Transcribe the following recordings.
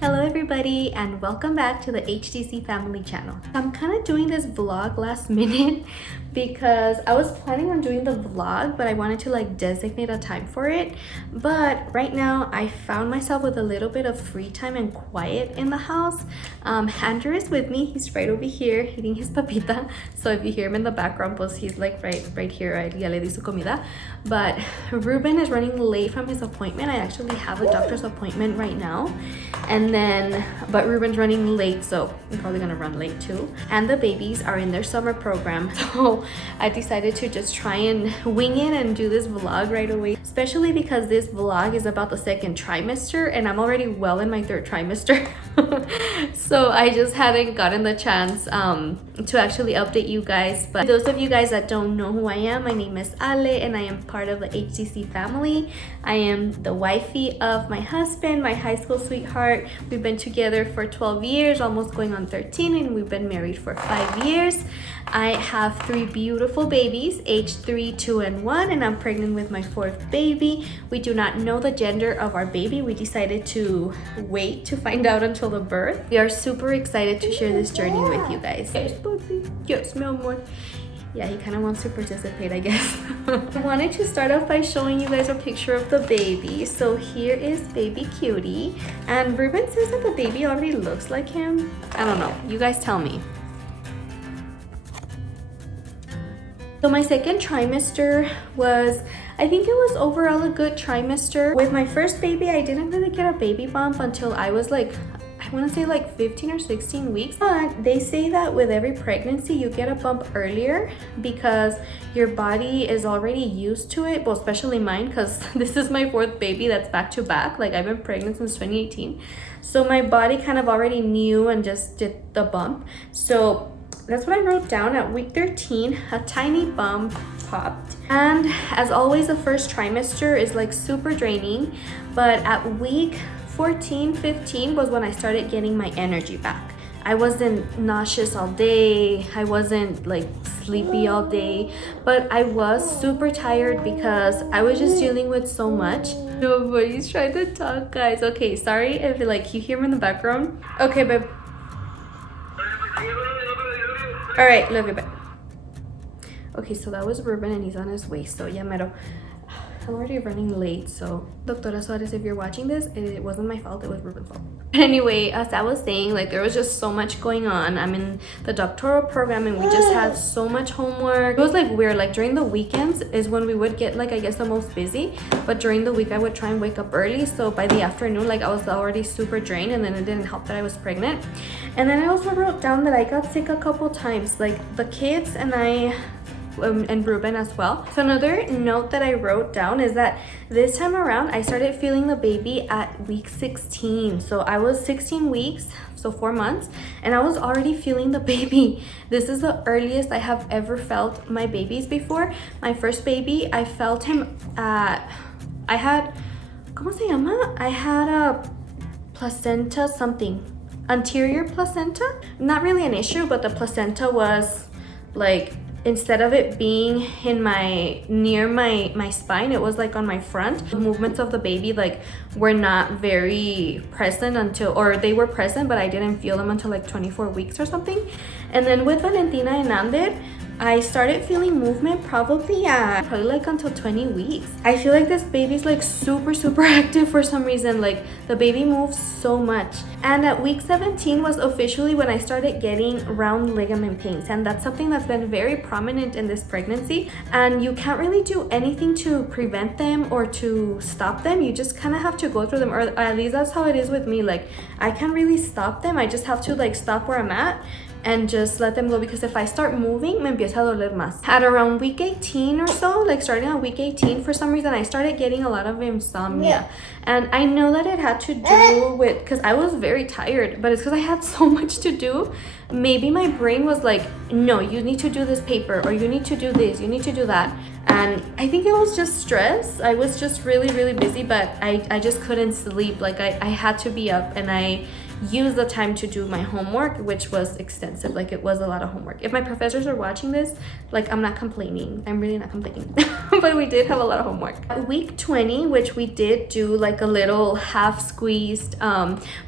Hello everybody and welcome back to the HTC family channel. I'm kind of doing this vlog last minute because I was planning on doing the vlog, but I wanted to like designate a time for it. But right now I found myself with a little bit of free time and quiet in the house. Andrew is with me. He's right over here eating his papita. So if you hear him in the background, pues he's like right here. Ya le di su comida. But Ruben is running late from his appointment. I actually have a doctor's appointment right now. But Ruben's running late, so I'm probably gonna run late too. And the babies are in their summer program. So I decided to just try and wing it and do this vlog right away. Especially because this vlog is about the second trimester and I'm already well in my third trimester. So I just hadn't gotten the chance to actually update you guys. But those of you guys that don't know who I am, my name is Ale and I am part of the HCC family. I am the wifey of my husband, my high school sweetheart. We've been together for 12 years, almost going on 13, and we've been married for 5 years. I have 3 beautiful babies, age 3, 2, and 1, and I'm pregnant with my 4th baby. We do not know the gender of our baby. We decided to wait to find out until the birth. We are super excited to share this journey with you guys. Yes, puppy. Yes, mi amor. Yeah, he kind of wants to participate, I guess. I wanted to start off by showing you guys a picture of the baby. So here is baby cutie. And Ruben says that the baby already looks like him. I don't know. You guys tell me. So my second trimester was, I think it was overall a good trimester. With my first baby, I didn't really get a baby bump until I was like, I want to say like 15 or 16 weeks. But they say that with every pregnancy you get a bump earlier because your body is already used to it. Well, especially mine, because this is my 4th baby that's back to back. Like I've been pregnant since 2018. So my body kind of already knew and just did the bump. So that's what I wrote down. At week 13, a tiny bump popped. And as always, the first trimester is like super draining. But at week 14, 15 was when I started getting my energy back. I wasn't nauseous all day. I wasn't like sleepy all day, but I was super tired because I was just dealing with so much. Nobody's trying to talk, guys. Okay, sorry if like you hear me in the background. Okay, babe. All right, love you, babe. Okay, so that was Ruben and he's on his way. So ya mero. I'm already running late, so Doctora Suarez, if you're watching this, it wasn't my fault, it was Ruben's fault. Anyway, as I was saying, like there was just so much going on. I'm in the doctoral program and we just had so much homework. It was like weird, like during the weekends is when we would get like I guess the most busy, but during the week I would try and wake up early, so by the afternoon like I was already super drained, and then it didn't help that I was pregnant. And then I also wrote down that I got sick a couple times, like the kids and I and Ruben as well. So another note that I wrote down is that this time around I started feeling the baby at week 16. So I was 16 weeks, so 4 months, and I was already feeling the baby. This is the earliest I have ever felt my babies before. My first baby, I felt him at, I had, ¿cómo se llama? I had a placenta something, anterior placenta. Not really an issue, but the placenta was like, instead of it being in near my spine, it was like on my front. The movements of the baby like were not very present until, or they were present but I didn't feel them until like 24 weeks or something. And then with Valentina and Ander, I started feeling movement probably like until 20 weeks. I feel like this baby's like super active for some reason. Like the baby moves so much. And at week 17 was officially when I started getting round ligament pains, and that's something that's been very prominent in this pregnancy, and you can't really do anything to prevent them or to stop them. You just kind of have to go through them, or at least that's how it is with me. Like I can't really stop them. I just have to like stop where I'm at and just let them go, because if I start moving, me empieza a doler más. At around week 18 or so, like starting at week 18, for some reason I started getting a lot of insomnia. And I know that it had to do with, because I was very tired, but it's because I had so much to do. Maybe my brain was like, no, you need to do this paper, or you need to do this, you need to do that. And I think it was just stress. I was just really busy, but I just couldn't sleep. Like I had to be up, and I use the time to do my homework, which was extensive. Like, it was a lot of homework. If my professors are watching this, like, I'm not complaining. I'm really not complaining. But we did have a lot of homework. Week 20, which we did do like a little half squeezed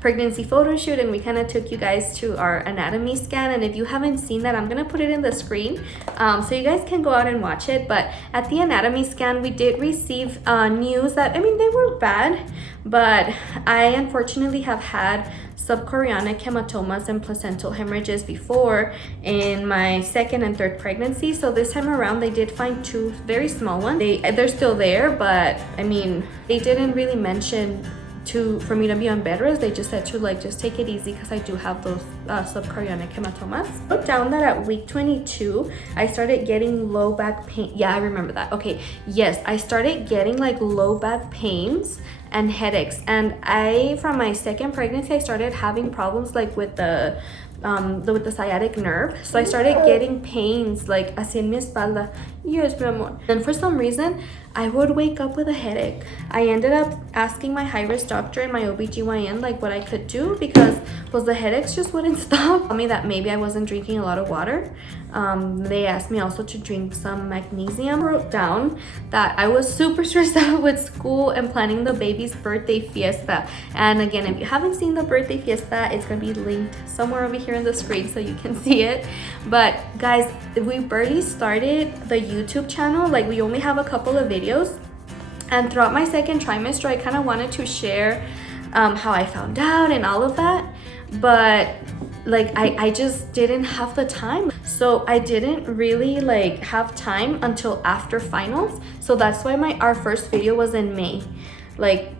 pregnancy photo shoot, and we kind of took you guys to our anatomy scan. And if you haven't seen that, I'm gonna put it in the screen so you guys can go out and watch it. But at the anatomy scan, we did receive news that, I mean, they were bad, but I unfortunately have had subchorionic hematomas and placental hemorrhages before in my second and third pregnancy. So this time around, they did find 2 very small ones. They're still there, but I mean, they didn't really mention for me to be on bed rest. They just said to like just take it easy because I do have those subchorionic hematomas. I wrote down that at week 22 I started getting low back pain. Yeah, I remember that. Okay, yes, I started getting like low back pains and headaches, and from my second pregnancy I started having problems like with the sciatic nerve. So I started getting pains like así en mi espalda. Yes, mi amor. And for some reason, I would wake up with a headache. I ended up asking my high-risk doctor and my OBGYN like what I could do, because the headaches just wouldn't stop. Told me that maybe I wasn't drinking a lot of water. They asked me also to drink some magnesium. I wrote down that I was super stressed out with school and planning the baby's birthday fiesta. And again, if you haven't seen the birthday fiesta, it's gonna be linked somewhere over here on the screen so you can see it. But guys, we barely started the YouTube channel. Like, we only have a couple of videos, and throughout my second trimester I kind of wanted to share how I found out and all of that, but like I just didn't have the time. So I didn't really like have time until after finals. So that's why our first video was in May. Like,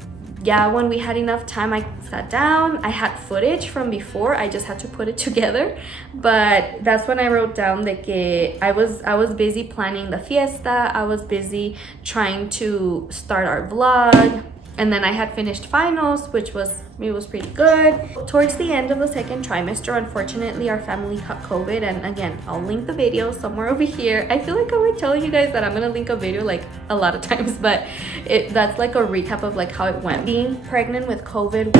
yeah, when we had enough time, I sat down. I had footage from before. I just had to put it together. But that's when I wrote down that I was busy planning the fiesta. I was busy trying to start our vlog. And then I had finished finals, which was pretty good. Towards the end of the second trimester, unfortunately, our family caught COVID. And again, I'll link the video somewhere over here. I feel like I would tell you guys that I'm gonna link a video like a lot of times, but that's like a recap of like how it went. Being pregnant with COVID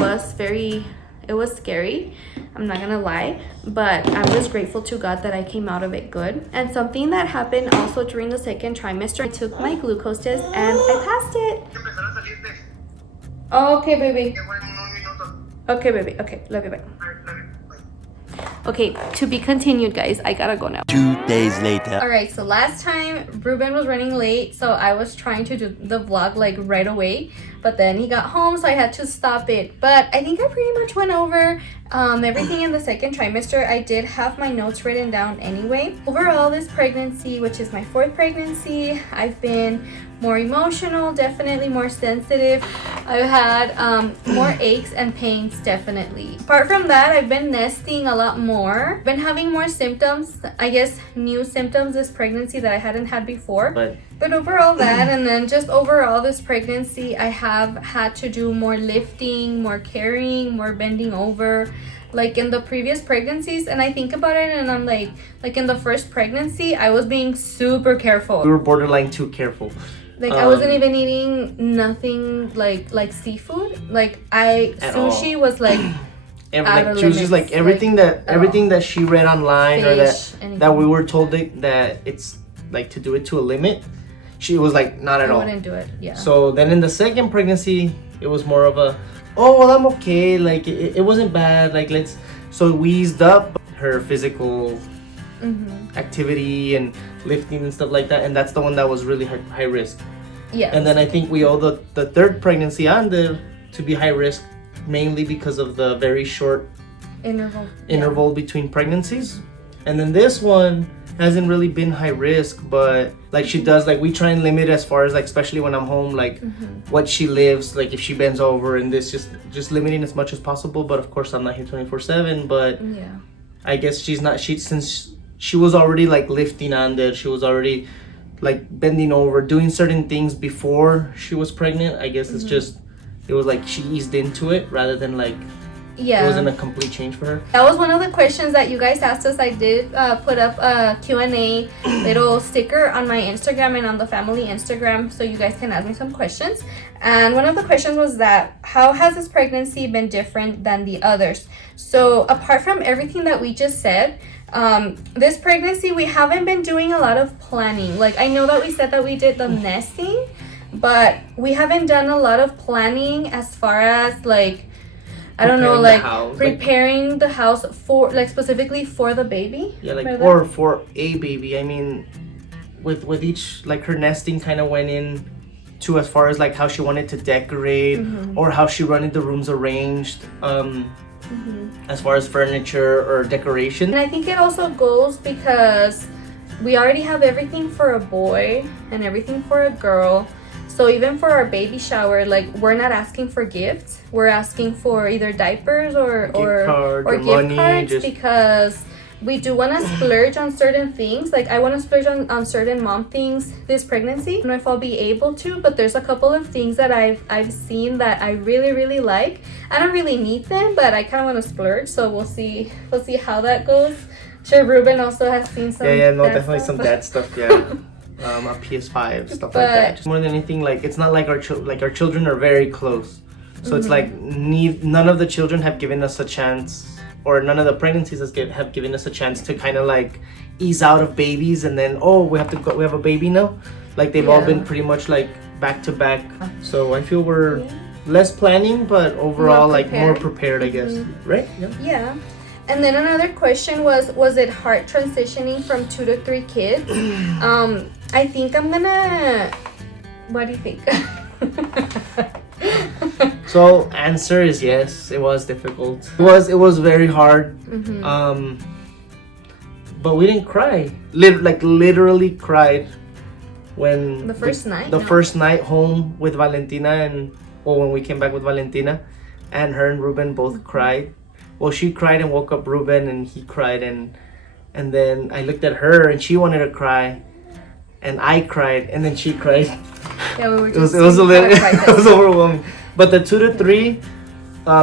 it was scary, I'm not gonna lie, but I was grateful to God that I came out of it good. And something that happened also during the second trimester, I took my glucose test and I passed it. Okay, baby. Okay, baby. Okay, love you, bye. Okay, to be continued, guys. I gotta go now. 2 days later. All right, so last time Ruben was running late, so I was trying to do the vlog like right away, but then he got home, so I had to stop it. But I think I pretty much went over everything in the second trimester. I did have my notes written down anyway. Overall, this pregnancy, which is my 4th pregnancy, I've been more emotional, definitely more sensitive. I've had more aches and pains, definitely. Apart from that, I've been nesting a lot more. Been having more symptoms, I guess new symptoms this pregnancy that I hadn't had before. But overall that, and then just overall this pregnancy, I have had to do more lifting, more carrying, more bending over, like in the previous pregnancies. And I think about it and I'm like in the first pregnancy, I was being super careful. We were borderline too careful. Like I wasn't even eating nothing like seafood. Like sushi all. Was like she was just like everything that she read online, fish, or that we were told that it's like to do it to a limit. She was like, not at all. I wouldn't do it. Yeah. So then in the second pregnancy, it was more of a, oh well, I'm okay. Like it wasn't bad. Like so we eased up her physical activity and lifting and stuff like that, and that's the one that was really high risk. Yeah. And then I think we owe the third pregnancy on there to be high risk, mainly because of the very short interval between pregnancies. And then this one hasn't really been high risk, but like she does, like we try and limit as far as like, especially when I'm home, like what she lives, like if she bends over and this, just limiting as much as possible. But of course I'm not here 24/7, but yeah, I guess since she was already like lifting on there, she was already like bending over, doing certain things before she was pregnant. I guess it was like she eased into it rather than like Yeah. It wasn't a complete change for her. That was one of the questions that you guys asked us. I did put up a Q&A little sticker on my Instagram and on the family Instagram, so you guys can ask me some questions. And one of the questions was that, how has this pregnancy been different than the others? So apart from everything that we just said, this pregnancy, we haven't been doing a lot of planning. Like, I know that we said that we did the nesting, but we haven't done a lot of planning as far as like, I don't know, like preparing the house for, like, specifically for the baby. Yeah, like, or for a baby. I mean, with each, like, her nesting kind of went in to as far as like how she wanted to decorate, or how she wanted the rooms arranged, as far as furniture or decoration. And I think it also goes because we already have everything for a boy and everything for a girl. So even for our baby shower, like, we're not asking for gifts. We're asking for either diapers or gift cards, because we do want to splurge on certain things. Like, I want to splurge on certain mom things this pregnancy. I don't know if I'll be able to, but there's a couple of things that I've seen that I really, really like. I don't really need them, but I kind of want to splurge. So we'll see how that goes. Sure, Ruben also has seen some. Yeah, no, definitely some dad stuff. Yeah. A PS5, stuff like that. Just more than anything, like, it's not like our children are very close, so it's like none of the children have given us a chance, or none of the pregnancies have given us a chance to kind of like ease out of babies, and then we have a baby now. Like, they've all been pretty much like back to back. So I feel we're less planning, but overall like more prepared, I guess. Right? Yeah. And then another question was it hard transitioning from 2 to 3 kids? I think I'm gonna. What do you think? So answer is yes. It was difficult. It was very hard. But we didn't cry. Literally cried when the first night. First night home with Valentina, when we came back with Valentina, and her and Ruben both cried. Well, she cried and woke up Ruben, and he cried, and then I looked at her and she wanted to cry, and I cried, and then she cried. Yeah, we were just it was a little it was overwhelming. But the 2 to 3,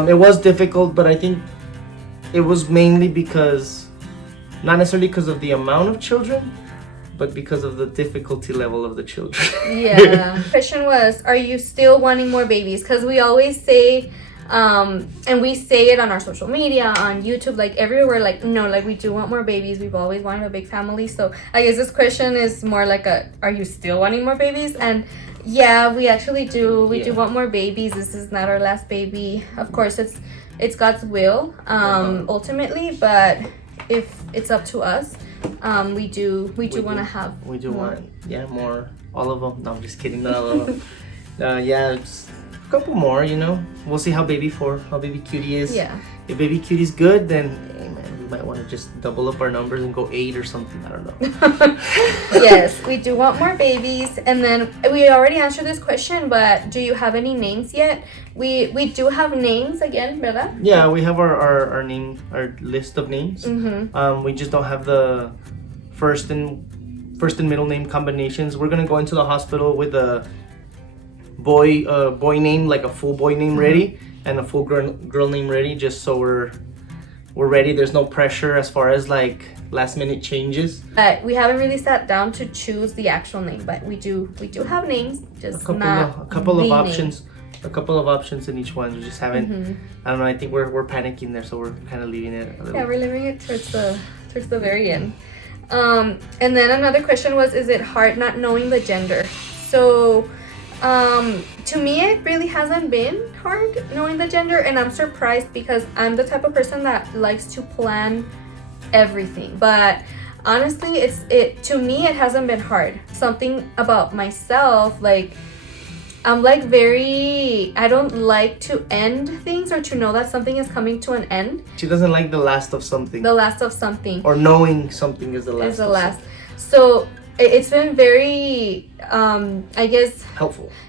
it was difficult, but I think it was mainly because, not necessarily because of the amount of children, but because of the difficulty level of the children. Yeah. Question was, are you still wanting more babies? Because we always say, and we say it on our social media, on YouTube, like everywhere, like, no, like, we do want more babies. We've always wanted a big family. So I guess this question is more like are you still wanting more babies? And yeah, we actually do. We do want more babies. This is not our last baby. Of course, it's God's will, ultimately, but if it's up to us, we do want to have. We do want more. All of them. No, I'm just kidding. Not all of them. It's a couple more, we'll see how baby cutie is. Yeah. If baby cutie's good, then hey man, we might want to just double up our numbers and go 8 or something. I don't know. Yes, we do want more babies. And then we already answered this question, but do you have any names yet? We do have names again, ¿verdad? Yeah, we have our name, our list of names. We just don't have the first and middle name combinations. We're gonna go into the hospital with a boy name, like a full boy name ready, and a full girl name ready, just so we're ready. There's no pressure as far as like last minute changes. But we haven't really sat down to choose the actual name, but we do have names, just a couple of options. A couple of options in each one. We just haven't. I don't know. I think we're panicking there, so we're kind of leaving it a little. Yeah, we're leaving it towards the very end. And then another question was, is it hard not knowing the gender? So to me, it really hasn't been hard knowing the gender, and I'm surprised because I'm the type of person that likes to plan everything. But honestly, to me, it hasn't been hard. Something about myself, like, I'm like I don't like to end things or to know that something is coming to an end. She doesn't like the last of something. The last of something. Or knowing something is the last. Is the last. So it's been very, I guess,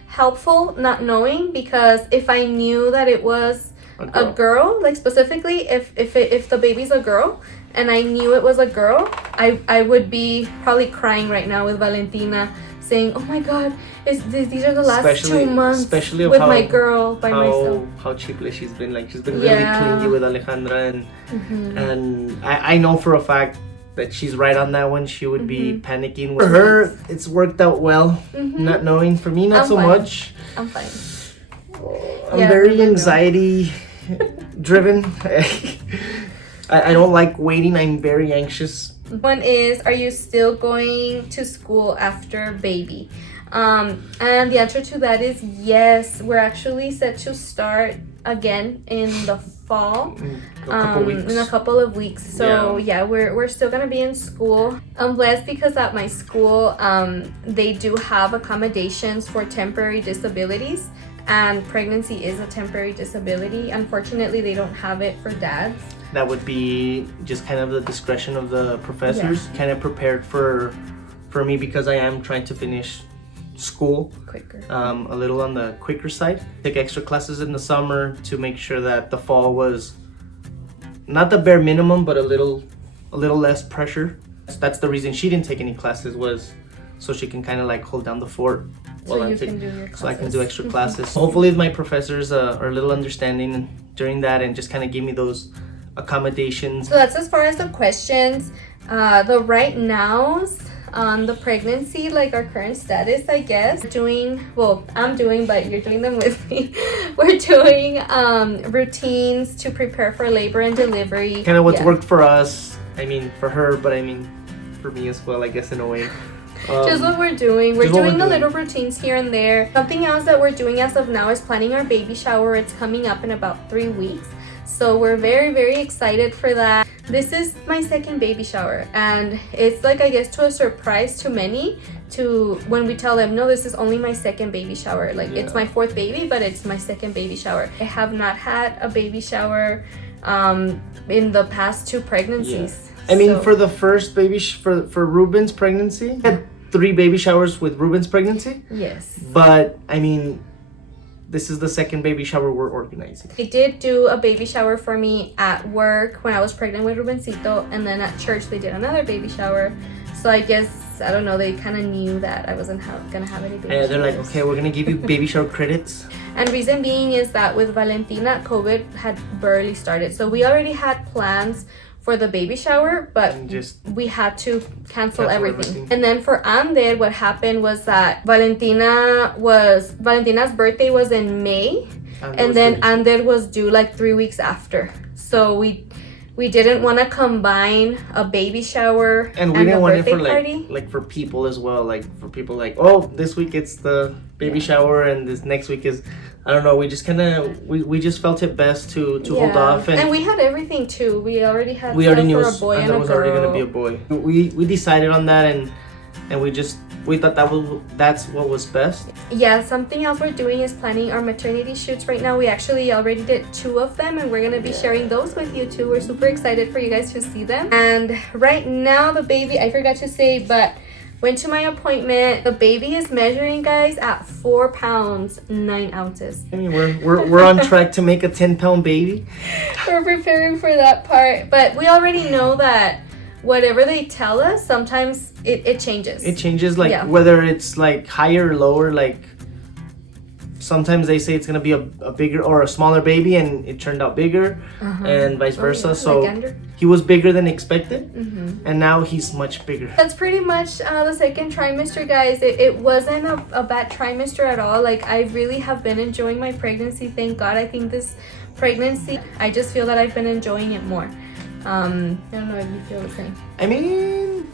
helpful not knowing, because if I knew that it was a girl, like specifically if the baby's a girl and I knew it was a girl, I would be probably crying right now with Valentina, saying, "Oh my God, these are the last especially, 2 months especially with my girl by myself." How cheaply she's been. Like she's been really clingy with Alejandra, and I know for a fact that she's right on that one. She would be panicking. For her, it's worked out well. Not knowing, for me, not so much. I'm fine. I'm very anxiety driven. I don't like waiting. I'm very anxious. One is, are you still going to school after baby? And the answer to that is yes. We're actually set to start again in the fall, in a couple of weeks. So yeah, we're still gonna be in school. I'm blessed because at my school, they do have accommodations for temporary disabilities, and pregnancy is a temporary disability. Unfortunately, they don't have it for dads. That would be just kind of the discretion of the professors. Kind of prepared for me because I am trying to finish school quicker, a little on the quicker side. Take extra classes in the summer to make sure that the fall was not the bare minimum, but a little less pressure. That's the reason she didn't take any classes, was so she can kind of like hold down the fort while I can do extra classes. Hopefully my professors are a little understanding during that and just kind of give me those accommodations. So that's as far as the questions. The right nows on the pregnancy, like our current status, I guess. I'm doing, but you're doing them with me. We're doing routines to prepare for labor and delivery. Kind of what's worked for us. I mean, for her, but I mean, for me as well, I guess, in a way. Just what we're doing. We're doing the little routines here and there. Something else that we're doing as of now is planning our baby shower. It's coming up in about 3 weeks. So we're very, very excited for that. This is my second baby shower, and it's like, I guess, to a surprise to many, when we tell them, no, this is only my second baby shower. Like it's my 4th baby, but it's my second baby shower. I have not had a baby shower in the past 2 pregnancies. I mean, for the first baby, for Ruben's pregnancy, I had 3 baby showers with Ruben's pregnancy. Yes. But I mean, this is the second baby shower we're organizing. They did do a baby shower for me at work when I was pregnant with Rubencito, and then at church they did another baby shower. So I guess, I don't know, they kind of knew that I wasn't gonna have any baby showers. They're like, okay, we're gonna give you baby shower credits. And reason being is that with Valentina, COVID had barely started. So we already had plans for the baby shower, but we had to cancel everything. And then for Ander, what happened was that Valentina's birthday was in May, and then Ander was due like 3 weeks after. So we didn't want to combine a baby shower and we didn't want it for like for people as well, like for people like, oh, this week it's the baby shower and this next week is, I don't know, we just kind of we just felt it best to hold off, and we had everything too. We already knew for a boy and a girl. Was already gonna be a boy. We decided on that, and we thought that's what was best. Yeah, something else we're doing is planning our maternity shoots right now. We actually already did 2 of them, and we're gonna be sharing those with you too. We're super excited for you guys to see them. And right now the baby, I forgot to say, but went to my appointment. The baby is measuring, guys, at 4 pounds 9 ounces. I mean, we're on track to make a 10-pound baby. We're preparing for that part, but we already know that whatever they tell us, sometimes it changes. It changes, like whether it's like higher or lower. Like sometimes they say it's gonna be a bigger or a smaller baby, and it turned out bigger, and vice versa. So like he was bigger than expected, and now he's much bigger. That's pretty much the second trimester, guys. It wasn't a bad trimester at all. Like, I really have been enjoying my pregnancy. Thank God. I think this pregnancy, I just feel that I've been enjoying it more. I don't know if you feel the same. I mean,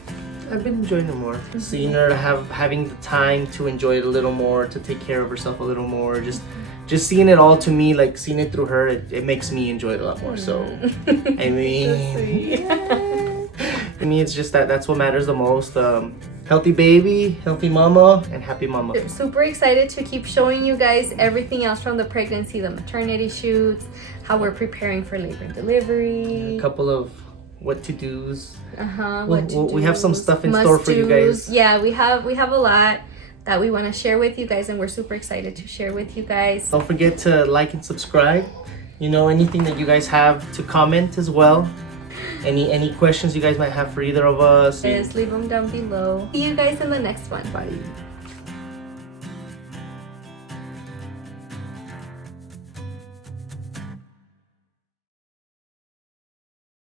I've been enjoying it more. Seeing her having the time to enjoy it a little more, to take care of herself a little more, just seeing it all, to me, like seeing it through her, it makes me enjoy it a lot more. So I mean, to me, it's just that's what matters the most. Healthy baby, healthy mama, and happy mama. I'm super excited to keep showing you guys everything else from the pregnancy, the maternity shoots, how we're preparing for labor and delivery. A couple of what to do's. We have some stuff in store for you guys. Yeah, we have a lot that we want to share with you guys, and we're super excited to share with you guys. Don't forget to like and subscribe. You know, anything that you guys have to comment as well. Any questions you guys might have for either of us. Just leave them down below. See you guys in the next one. Bye.